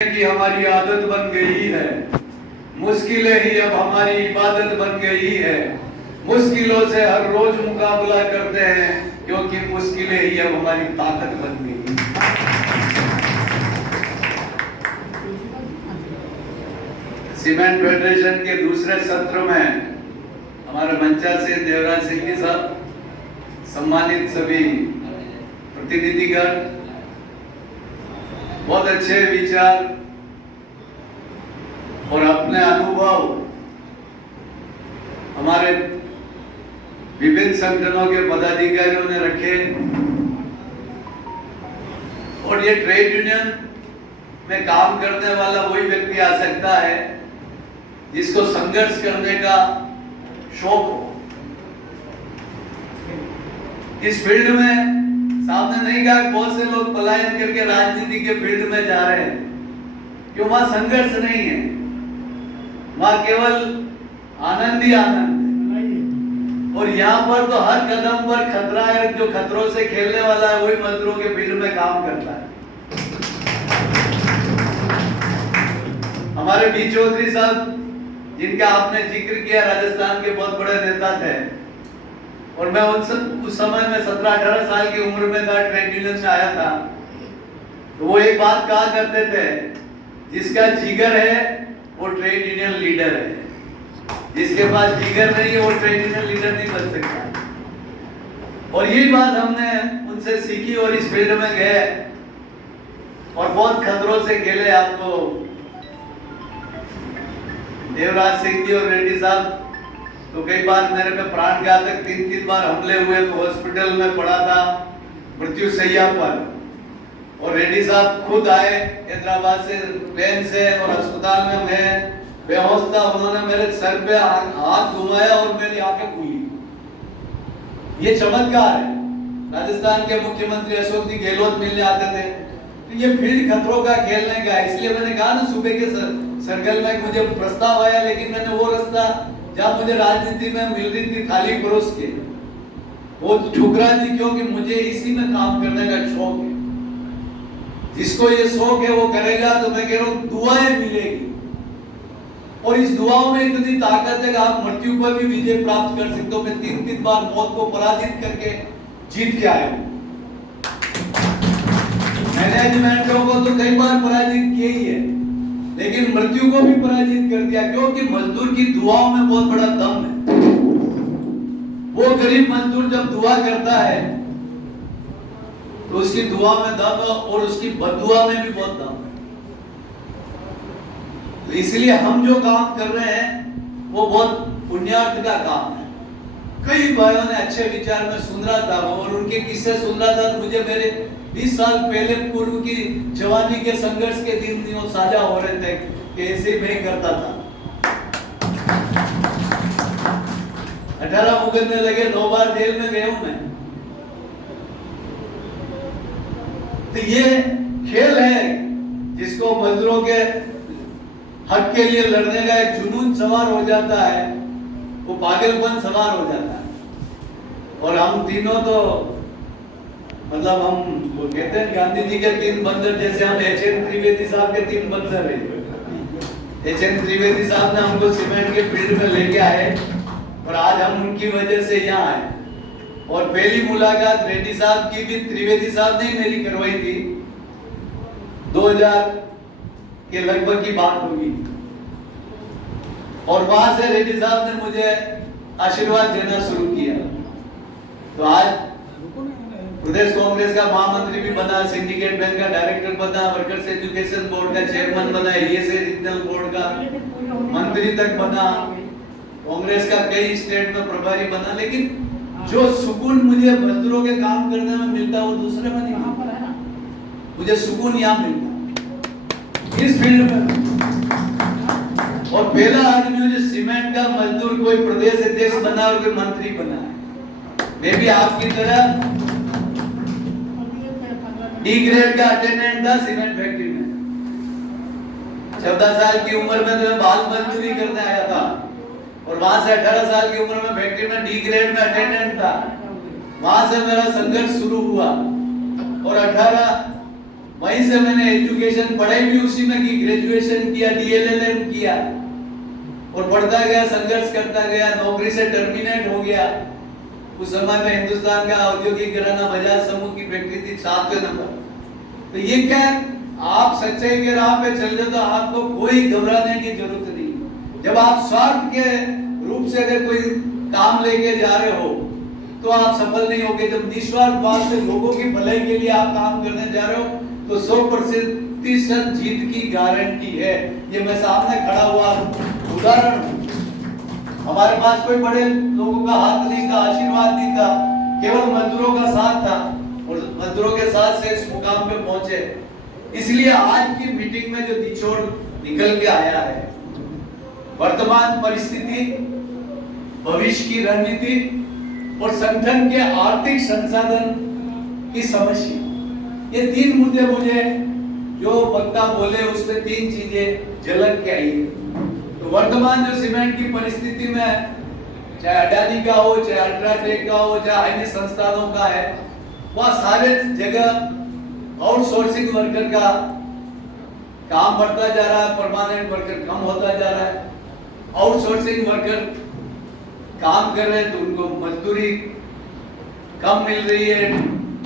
की हमारी आदत बन गई है, मुश्किलें ही अब हमारी इबादत बन गई है। मुश्किलों से हर रोज मुकाबला करते हैं क्योंकि मुश्किलें ही अब हमारी ताकत बन गई है। सीमेंट फेडरेशन के दूसरे सत्र में हमारे मंचा से देवराज सिंह जी साहब, सम्मानित सभी प्रतिनिधिगण, बहुत अच्छे विचार और अपने अनुभव हमारे विभिन्न संगठनों के पदाधिकारियों ने रखे। और ये ट्रेड यूनियन में काम करने वाला वही व्यक्ति आ सकता है जिसको संघर्ष करने का शौक हो। इस फील्ड में साहब ने नहीं कहा, बहुत से लोग पलायन करके राजनीति के फील्ड में जा रहे हैं क्यों? वहां संघर्ष नहीं है, वहां केवल आनंद ही आनंद है। और यहाँ पर तो हर कदम पर खतरा है। जो खतरों से खेलने वाला है वही मजदूरों के फील्ड में काम करता है। हमारे बी चौधरी साहब, जिनका आपने जिक्र किया, राजस्थान के बहुत बड़े नेता थे और मैं उस समय में 17-18 साल की उम्र में था, ट्रेड यूनियन में आया था। तो वो एक बात कहा करते थे, जिसका जिगर है वो ट्रेड यूनियन लीडर है, जिसके पास जिगर नहीं है वो ट्रेड यूनियन लीडर नहीं बन सकता। और यही बात हमने उनसे सीखी और इस फील्ड में गए और बहुत खतरों से खेले। आपको देवराज सिंह जी और रेड्डी साहब तो कई बार मेरे पे प्राणघातक 3-3 बार हमले हुए, तो हॉस्पिटल में पड़ा था मृत्यु शैया पर। और रेड्डी साहब खुद आए हैदराबाद से प्लेन से और अस्पताल में मैं बेहोश था। उन्होंने मेरे सर पे हाथ घुमाया और मेरी आंखें खुली। ये चमत्कार है। राजस्थान के मुख्यमंत्री अशोक जी गहलोत मिलने आते थे। तो ये फील्ड खतरों का खेलने का, इसलिए मैंने कहा ना, सुबह के सर्कल में मुझे प्रस्ताव आया, लेकिन मैंने वो रास्ता जहाँ मुझे राजनीति में मिल रही थी थाली परोस के, वो ठुकरा दी, क्योंकि मुझे इसी में काम करने का शौक है। जिसको ये शौक है वो करेगा, तो मैं कह रहा हूँ दुआएं मिलेगी। और इस दुआओं में इतनी ताकत है कि आप मृत्यु पर भी विजय प्राप्त कर सकते हो। मैं 3-3 बार मौत को पराजित करके जीत के आया हूँ। मैनेजमेंटों को तो कई बार पराजित किया ही है, लेकिन मृत्यु को भी पराजित कर दिया, क्योंकि मजदूर की दुआओं में बहुत बड़ा दम है। वो गरीब मजदूर जब दुआ करता है तो उसकी दुआ में दम है और उसकी बददुआ में भी बहुत दम है। तो इसलिए हम जो काम कर रहे हैं वो बहुत पुण्यार्थ का काम है। कई भाइयों ने अच्छे विचार में सुन रहा था और उनके किस्से सुन रहा था, तो मुझे मेरे 20 साल पहले पूर्व की जवानी के संघर्ष के दिन साझा हो रहे थे कि ऐसे मैं करता था। 18 मुकदमे लगे, 9 बार जेल में गया हूं मैं। तो ये खेल है जिसको मजदूरों के हक के लिए लड़ने का एक जुनून सवार हो जाता है, वो पागलपन सवार हो जाता है। और हम तीनों तो मतलब हम वो कहते हैं गांधी जी के 3 बंदर, जैसे हम एच.एन. त्रिवेदी साहब के 3 बंदर हैं। एच.एन. त्रिवेदी साहब ने हमको सीमेंट के फील्ड में लेके आए और आज हम उनकी वजह से यहाँ आए। और पहली मुलाकात रेड्डी साहब की भी त्रिवेदी साहब ने मेरी करवाई थी। 2000 के लगभग की बात होगी। और वहां से रेड्डी साहब ने मुझे आशीर्वाद देना शुरू किया। तो आज प्रदेश कांग्रेस का महामंत्री भी बना, सिंडिकेट बैंक का डायरेक्टर बना, वर्कर्स एजुकेशन बोर्ड का चेयरमैन बना, ईएसए रीजनल बोर्ड का मंत्री तक बना, कांग्रेस का कई स्टेट में प्रभारी बना। लेकिन जो सुकून मुझे मजदूरों के काम करने में मिलता वो दूसरे में नहीं मिलता। मुझे सुकून यहाँ मिलता इस फील्ड में। और पहला आदमी जो सीमेंट का मजदूर कोई प्रदेश अध्यक्ष बना और कोई मंत्री बना है। मैं भी आपकी तरह डी ग्रेड का अटेंडेंट था सीमेंट फैक्ट्री में। 14 साल की उम्र में तो मैं बाल मजदूरी करने आया था और वहां से 18 साल की उम्र में फैक्ट्री में डी ग्रेड में अटेंडेंट था। वहां से मेरा संघर्ष शुरू हुआ और 18 वहीं से मैंने एजुकेशन पढ़ाई भी उसी में की, ग्रेजुएशन किया, DLLM किया और पढ़ता गया, संघर्ष करता गया, नौकरी से टर्मिनेट हो गया। उस समय में हिंदुस्तान का औद्योगिकरण बजाज समूह की फैक्ट्री थी 7वें नंबर। तो ये क्या, आप सच्चाई के राह पे चल रहे तो आपको कोई घबराने की जरूरत नहीं। जब आप स्वार्थ के रूप से अगर कोई काम लेके जा रहे हो तो आप सफल नहीं होगे। जब निस्वार्थ भाव से लोगों की भलाई के लिए आप काम करने जा रहे हो तो 100% जीत की गारंटी है। ये मैं सामने खड़ा हुआ उदाहरण हूं। हमारे पास कोई बड़े लोगों का हाथ नहीं था, आशीर्वाद नहीं था, केवल मजदूरों का साथ था और मजदूरों के साथ से इस मुकाम पे पहुंचे। इसलिए आज की मीटिंग में जो निचोड़ निकल के आया है, वर्तमान परिस्थिति, भविष्य की रणनीति और संगठन के आर्थिक संसाधन की समस्या, ये 3 मुद्दे मुझे जो वक्ता बोले उसमें 3 चीजें झलक के आई है। तो वर्तमान जो सीमेंट की परिस्थिति में, चाहे अडानी का हो, चाहे अल्ट्राटेक का हो, चाहे अन्य संस्थानों का है, वह सारे जगह आउटसोर्सिंग वर्कर का काम बढ़ता जा रहा है, परमानेंट वर्कर कम होता जा रहा है। आउटसोर्सिंग वर्कर काम कर रहे हैं तो उनको मजदूरी कम मिल रही है,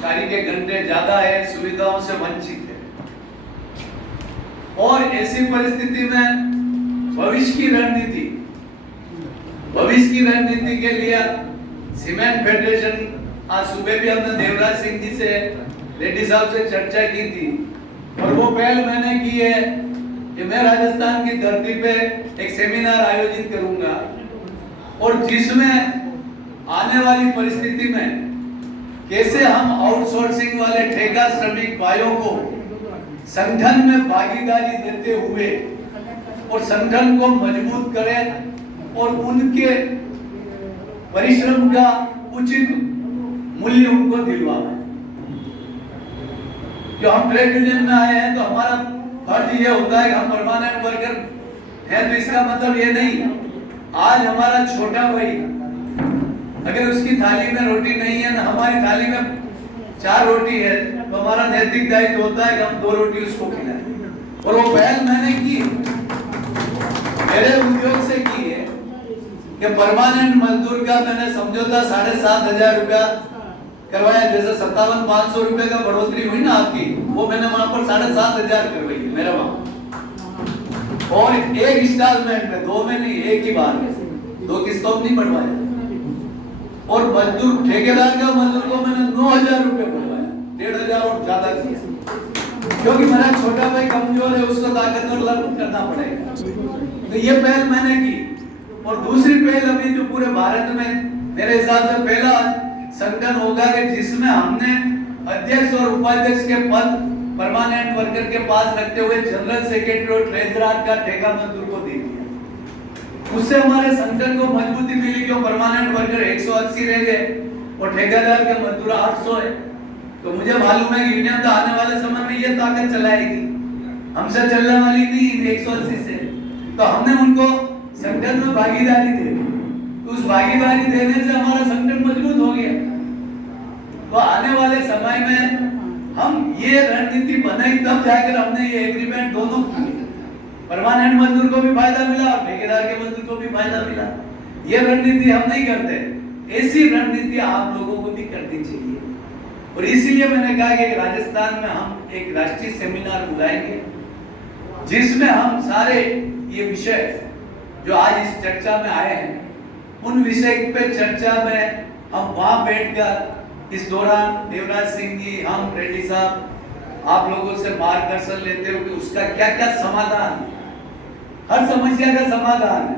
कार्य के घंटे ज्यादा है, सुविधाओं से वंचित है। और ऐसी परिस्थिति में भविष्य की रणनीति के लिए सीमेंट फेडरेशन, आज सुबह भी हमने देवराज सिंह जी से, रेड्डी साहब से चर्चा की थी और वो पहल मैंने की है कि मैं राजस्थान की धरती पे एक सेमिनार आयोजित करूंगा और जिसमें आने वाली परिस्थिति में कैसे हम आउटसोर्सिंग वाले ठेका श्रमिक भाइयों को संगठन में भागीदारी देते हुए और संगठन को मजबूत करें और उनके परिश्रम का उचित मूल्य उनको दिलवाएं। जो हम ट्रेड यूनियन में आए हैं तो हमारा फर्ज ये होता है कि हम परमानेंट वर्कर हैं, तो इसका मतलब ये नहीं आज हमारा छोटा भाई अगर उसकी थाली में रोटी नहीं है ना, हमारी थाली में 4 रोटी है, तो हमारा नैतिक दायित्व होता है कि हम 2 रोटी उसको खिलाएं। और वो पहल मैंने की, मेरे उद्योग से की है कि परमानेंट मजदूर का मैंने समझौता 7,500 रुपया करवाया। जैसे 57,500 रुपए का बढ़ोतरी हुई ना आपकी, वो मैंने वहां पर 7,500 करवाई है मेरा वहां। और एक इंस्टॉलमेंट में, 2 में नहीं, एक ही बार में 2 किस्तों नहीं बढ़वाया। और मजदूर ठेकेदार का मजदूर को मैंने 9,000 रुपए बढ़वाया, 1,500 और ज्यादा किया, क्योंकि मेरा छोटा भाई कमजोर है, उसको ताकतवर करना पड़ेगा। तो ये पहल मैंने की। और दूसरी पहल अभी जो पूरे भारत में मेरे हिसाब से पहला संगठन होगा कि जिसमें हमने अध्यक्ष और उपाध्यक्ष के पद परमानेंट वर्कर के पास रखते हुए जनरल सेक्रेटरी और ट्रेजरर का ठेका मजदूर को दे दिया। उससे हमारे संगठन को मजबूती मिली, क्यों परमानेंट वर्कर 180 रह गए और ठेकेदार के मजदूर 800 है। तो मुझे मालूम है कि यूनियन तो आने वाले समय में ये ताकत चलाएगी, हमसे चलने वाली नहीं 180 से। तो हमने उनको संगठन में भागीदारी दे दी, तो उस भागीदारी देने से हमारा संगठन मजबूत हो गया। तो आने वाले समय में हम ये रणनीति बनाई, तब जाकर हमने ये एग्रीमेंट दोनों किए, परमानेंट मजदूर को भी फायदा मिला और ठेकेदार के मजदूर को भी फायदा मिला। ये रणनीति हम नहीं करते, ऐसी रणनीति आप लोगों को भी करनी चाहिए। और इसीलिए मैंने कहा कि राजस्थान में हम एक राष्ट्रीय सेमिनार बुलाएंगे जिसमें हम सारे ये विषय जो आज इस चर्चा में आए हैं, उन विषय पे चर्चा में हम वहां बैठकर इस दौरान देवराज सिंह जी, हम रेड्डी साहब आप लोगों से मार्गदर्शन लेते हो कि उसका क्या क्या समाधान है। हर समस्या का समाधान है,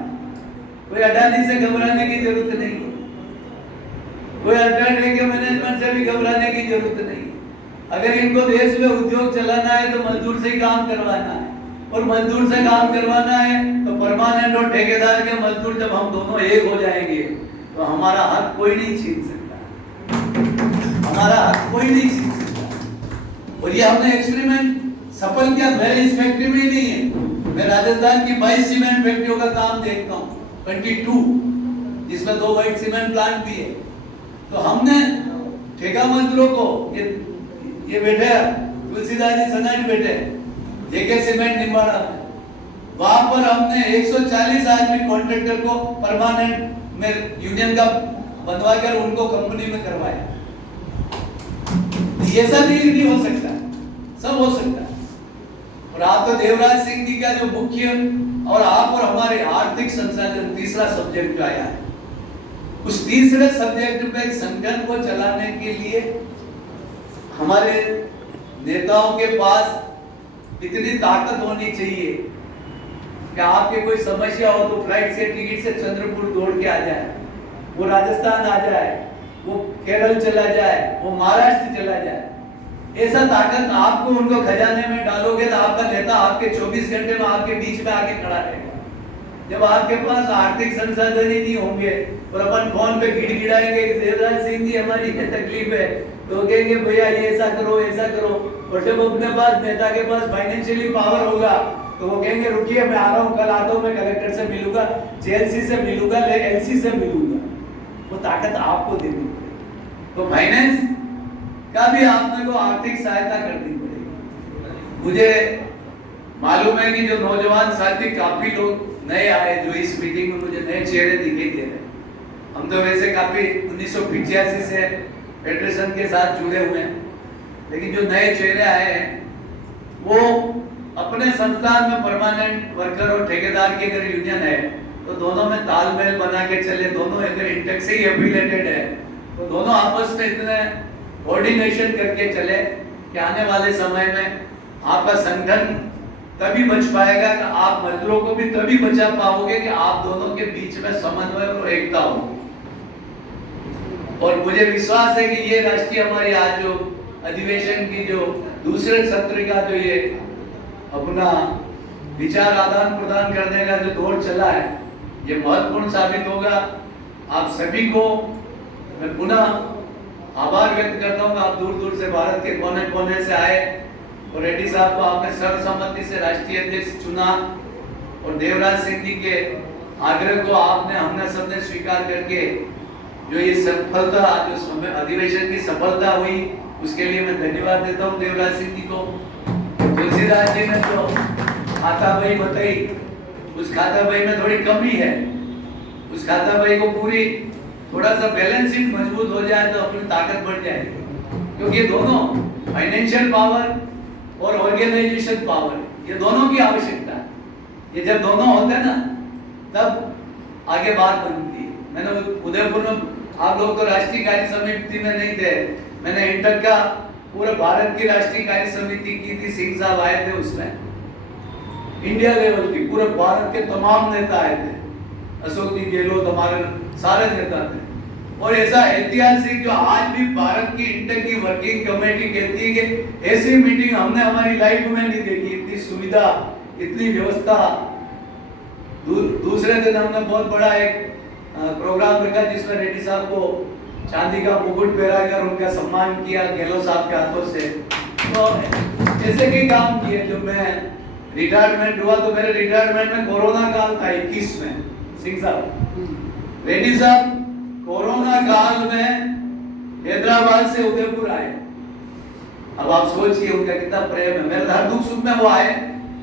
कोई अडानी से घबराने की जरूरत नहीं है, कोई अल्टरनेटिव के मैनेजमेंट से भी घबराने की जरूरत नहीं। अगर इनको देश में उद्योग चलाना है तो मजदूर से ही काम करवाना है, और मजदूर से काम करवाना है तो परमानेंट और ठेकेदार के मजदूर जब हम दोनों एक हो जाएंगे तो हमारा हक कोई नहीं छीन सकता, हमारा हक कोई नहीं छीन सकता। और ये हमने एक्सपेरिमेंट सफल किया, मैं इस फैक्ट्री में ही नहीं है, मैं राजस्थान की 22 सीमेंट फैक्ट्रियों का काम देखता हूँ, 22, जिसमें 2 व्हाइट सीमेंट प्लांट भी है। तो हमने ठेका मजदूरों को ये बैठे तुलसीदास जी सनाज बैठे जेके सीमेंट निम्बाड़ा में, वहां पर हमने 140 आदमी कॉन्ट्रैक्टर को परमानेंट में यूनियन का बनवा कर उनको कंपनी में करवाया। ऐसा नहीं हो सकता, सब हो सकता है। और आप तो देवराज सिंह जी का जो मुख्य और आप और हमारे आर्थिक संसाधन तीसरा सब्जेक्ट आया है, उस तीसरे सब्जेक्ट पे संगठन को चलाने के लिए हमारे नेताओं के पास इतनी ताकत होनी चाहिए कि आपके कोई समस्या हो तो फ्लाइट से टिकट से चंद्रपुर दौड़ के आ जाए, वो राजस्थान आ जाए, वो केरल चला जाए, वो महाराष्ट्र चला जाए। ऐसा ताकत आपको उनको खजाने में डालोगे तो आपका नेता आपके 24 घंटे में आपके बीच में आके खड़ा रहेगा। जब आपके पास आर्थिक संसाधन ही नहीं होंगे और अपन फोन पे गिड़गिड़ाएंगे कि देवराज सिंह जी हमारी क्या तकलीफ है, तो कहेंगे भैया ये ऐसा करो ऐसा करो। और जब अपने पास नेता के पास फाइनेंशियली पावर होगा तो वो कहेंगे रुकिए मैं आ रहा हूँ, कल आता हूँ, मैं कलेक्टर से मिलूंगा, जेएलसी से मिलूंगा, एलसी से मिलूंगा। वो ताकत आपको देनी पड़ेगी। तो फाइनेंस का भी आपने को आर्थिक सहायता करनी पड़ेगी। मुझे मालूम है कि जो नौजवान साथी काफी लोग नए आए जो इस मीटिंग में मुझे नए चेहरे दिखाई दे रहे। हम तो वैसे काफी 1985 से फेडरेशन के साथ जुड़े हुए हैं, लेकिन जो नए चेहरे आए हैं वो अपने संस्थान में परमानेंट वर्कर और ठेकेदार की अगर यूनियन है तो दोनों में तालमेल बना के चले, दोनों अगर इंटेक से ही एफिलिएटेड है तो दोनों आपस में इतने कोऑर्डिनेशन करके चले कि आने वाले समय में आपका संगठन तभी बच पाएगा कि आप मजदूरों को भी तभी बचा पाओगे कि आप दोनों के बीच में समन्वय और एकता हो। और मुझे विश्वास है कि ये राष्ट्रीय हमारी आज जो अधिवेशन की जो दूसरे सत्र का जो ये अपना विचार आदान प्रदान करने का जो दौर चला है, ये महत्वपूर्ण साबित होगा। आप सभी को मैं पुनः आभार व्यक्त करता हूँ। आप दूर दूर से भारत के कोने कोने से आए और रेड्डी साहब को आपने सर्वसम्मति से राष्ट्रीय अध्यक्ष चुना और देवराज सिंह जी के आग्रह को आपने हमने सबने स्वीकार करके जो ये सफलता जो समय अधिवेशन की सफलता हुई उसके लिए मैं धन्यवाद देता हूँ देवराज सिंह जी को। तुलसीदास जी ने तो खाता बही बताई, उस खाता बही में थोड़ी कमी है, उस खाता बही को पूरी थोड़ा सा बैलेंसिंग मजबूत हो जाए तो अपनी ताकत बढ़ जाएगी। क्योंकि ये दोनों फाइनेंशियल पावर और ऑर्गेनाइजेशन पावर ये दोनों की आवश्यकता है। ये जब दोनों होते हैं ना तब आगे बात बनती है। मैंने उदयपुर में, आप लोग तो राष्ट्रीय कार्य समिति में नहीं थे, मैंने इंटर का पूरे भारत की राष्ट्रीय कार्य समिति की थी, सिंह साहब आए थे उसमें, इंडिया लेवल की पूरे भारत के तमाम नेता आए थे, अशोक जी गहलोत हमारे सारे नेता थे। और ऐसा ऐतिहासिक जो आज भी भारत की इंटर की वर्किंग कमेटी कहती है कि ऐसी मीटिंग हमने हमारी लाइफ में नहीं देखी, इतनी सुविधा इतनी व्यवस्था। दूसरे दिन हमने बहुत बड़ा एक प्रोग्राम रखा जिसमें रेड्डी साहब को चांदी का मुकुट पहराकर उनका सम्मान किया गहलोत साहब के हाथों से। तो ऐसे कई काम किए। जब मैं रिटायरमेंट हुआ तो मेरे रिटायरमेंट में कोरोना काल था 21 में। सिंह साहब, रेड्डी साहब कोरोना काल में हैदराबाद से उदयपुर आए। अब आप सोचिए उनका कितना प्रेम है। मेरे हर दुख सुख में वो आए,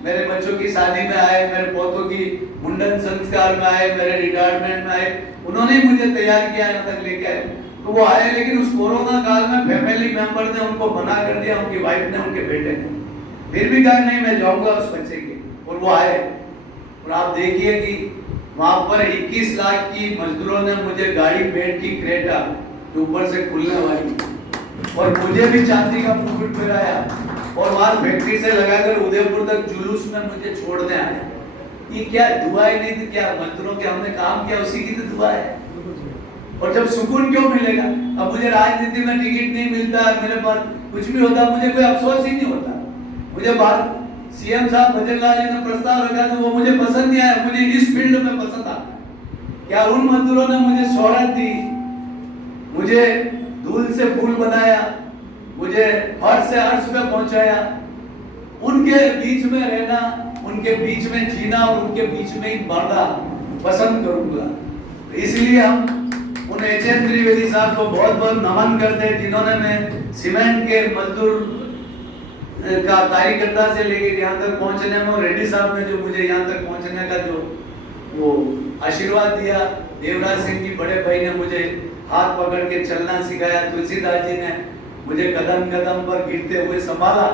मेरे बच्चों की शादी में आए, मेरे पोतों की मुंडन संस्कार में आए, मेरे रिटायरमेंट में आए, उन्होंने मुझे तैयार किया यहाँ तक लेके आए। तो वो आए, लेकिन उस कोरोना काल में फैमिली मेंबर ने उनको मना कर दिया, उनकी वाइफ ने, उनके बेटे ने, फिर भी कहा नहीं मैं जाऊंगा उस बच्चे के। और वो आए और आप देखिए कि वहां पर 21 लाख की मजदूरों ने मुझे गाड़ी बेड की क्रेटा जो ऊपर से खुलने वाली और मुझे भी चांदी का मुकुट पहनाया और वहां फैक्ट्री से लगाकर उदयपुर तक जुलूस में मुझे छोड़ने आए। ये क्या दुआएं नहीं थी क्या? मजदूरों के हमने काम किया उसी की तो दुआ है। और जब सुकून क्यों मिलेगा? अब मुझे राजनीति में टिकट नहीं मिलता, मेरे पास कुछ भी होता, मुझे कोई अफसोस ही नहीं होता। मुझे बात सीएम साहब भजनलाल जी ने प्रस्ताव रखा तो वो मुझे पसंद नहीं आया, मुझे इस फील्ड में पसंद आता। क्या उन मजदूरों ने मुझे शोहरत दी, मुझे धूल से फूल बनाया, मुझे फर्श से अर्श पे पहुंचाया, उनके बीच में रहना, उनके बीच में जीना और उनके बीच में ही मरना पसंद करूंगा। तो इसलिए हम उन एचएन त्रिवेदी साहब को बहुत बहुत नमन करते हैं जिन्होंने मैं सीमेंट के मजदूर का कार्यकर्ता से लेकर यहाँ तक पहुंचने में, और रेड्डी साहब ने जो मुझे यहाँ तक पहुंचने का जो वो आशीर्वाद दिया, देवराज सिंह जी बड़े भाई ने मुझे हाथ पकड़ के चलना सिखाया, तुलसीदास जी ने मुझे कदम कदम पर गिरते हुए संभाला।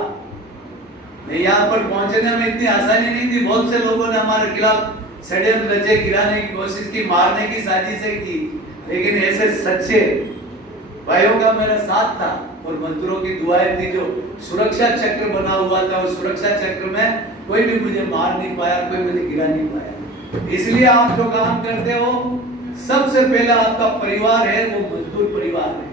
मैं यहाँ पर पहुंचने में इतनी आसानी नहीं थी। बहुत से लोगों ने हमारे खिलाफ षड्यंत्र रचे, गिराने की कोशिश की, मारने की साजिशें की, लेकिन ऐसे सच्चे भाइयों का मेरा साथ था और मजदूरों की दुआएं थी। जो सुरक्षा चक्र बना हुआ था, उस सुरक्षा चक्र में कोई भी मुझे मार नहीं पाया, कोई मुझे गिरा नहीं पाया। इसलिए आप जो काम करते हो, सबसे पहला आपका परिवार है, वो मजदूर परिवार है।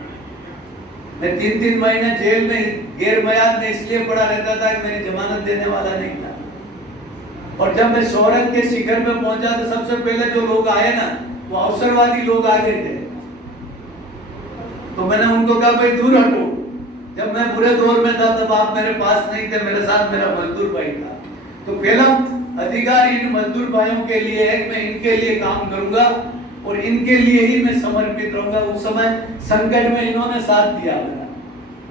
मैं 3-3 महीने जेल में गैर मयाद में इसलिए पड़ा रहता था कि मेरी जमानत देने वाला नहीं था। और जब मैं शोहरत के शिखर में पहुंचा तो सबसे पहले जो लोग आए ना, वो अवसरवादी लोग आ गए थे। तो मैंने उनको कहा भाई दूर हटो। जब मैं बुरे दौर में था तब आप मेरे पास नहीं थे, मेरे साथ मेरा मजदूर भाई था। तो पहला अधिकार इन मजदूर भाइयों के लिए है, मैं इनके लिए काम करूंगा और इनके लिए ही मैं समर्पित रहूंगा। उस समय संकट में इन्होंने साथ दिया मेरा,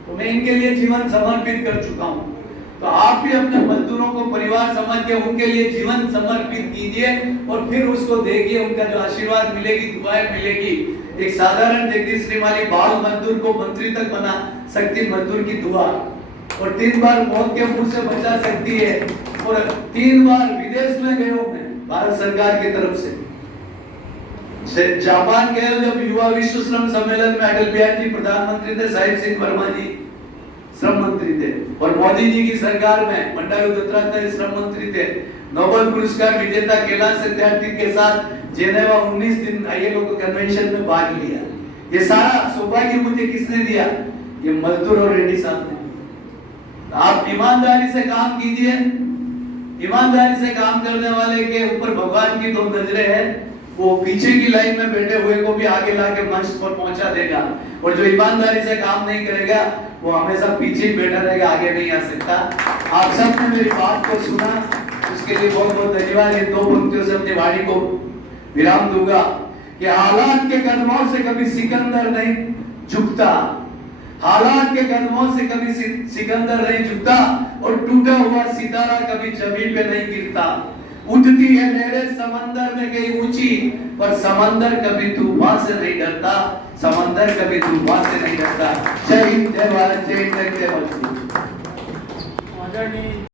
तो मैं इनके लिए जीवन समर्पित कर चुका हूं। तो आप भी अपने मजदूरों को परिवार समझ के उनके लिए जीवन समर्पित कीजिए और फिर उसको देखिए, उनका जो आशीर्वाद मिलेगी, दुआएं मिलेगी। एक साधारण जगदीश श्रीमाली बाल मजदूर को मंत्री तक बना सकती मजदूर की दुआ, और 3 बार मौत के मुंह से बचा सकती है, और 3 बार विदेश में गए हो मैं भारत सरकार की तरफ से। जापान गए जब युवा विश्व श्रम सम्मेलन में अटल बिहारी जी प्रधानमंत्री थे, साहिब सिंह वर्मा जी श्रम मंत्री थे, और मोदी जी की सरकार में बंडारू दत्तात्रेय श्रम मंत्री थे। नोबेल पुरस्कार विजेता कैलाश सत्यार्थी के साथ जेनेवा 19 दिन आईएलओ के कन्वेंशन में भाग लिया। ये सारा सौभाग्य मुझे किसने दिया? ये मजदूर और रेड्डी साहब ने। आप ईमानदारी से काम कीजिए, ईमानदारी से काम करने वाले के ऊपर भगवान की 2 नजरें हैं। वो पीछे की लाइन में बैठे हुए को भी आगे लाके मंच पर पहुंचा देगा, और जो ईमानदारी से काम नहीं करेगा वो हमेशा पीछे ही बैठा रहेगा, आगे नहीं आ सकता। आप सबने मेरी बात को सुना, उसके लिए बहुत बहुत धन्यवाद। ये 2 पंक्तियों से अपनी वाणी को विराम दूंगा कि हालात के कदमों से कभी सिकंदर नहीं झुकता, हालात के कदमों से कभी सिकंदर नहीं झुकता, और टूटा हुआ सितारा कभी जमीन पे नहीं गिरता। उठती है लहरें समंदर में कहीं ऊंची, पर समंदर कभी तूफान से नहीं डरता, समंदर कभी तूफान से नहीं डरता। जय हिंद, जय भारत, जय हिंद, जय मजदूर।